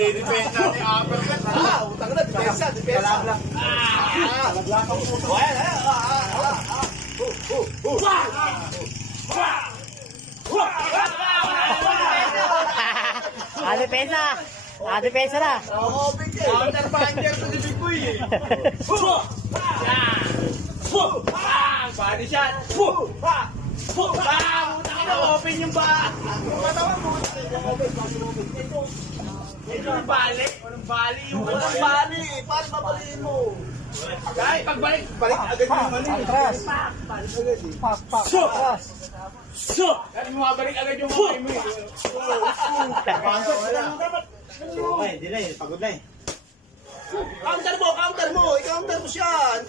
Dinidepensa ni Uppercut. Utang na, depensa. Kalablang. Kalablang ang puto. Depensa. Depensa na. Counter puncher to the big boy eh. Body shot. Open yung ba? Ito yung bali. Walang bali. Walang bali. Paano babaliin mo? Guys, pagbalik. Balik agad yung mali. Atras. Balik agad eh. Atras. Kasi mabalik agad yung mali mo eh. Pagod na eh. Counter mo. I-counter mo siya. Hindi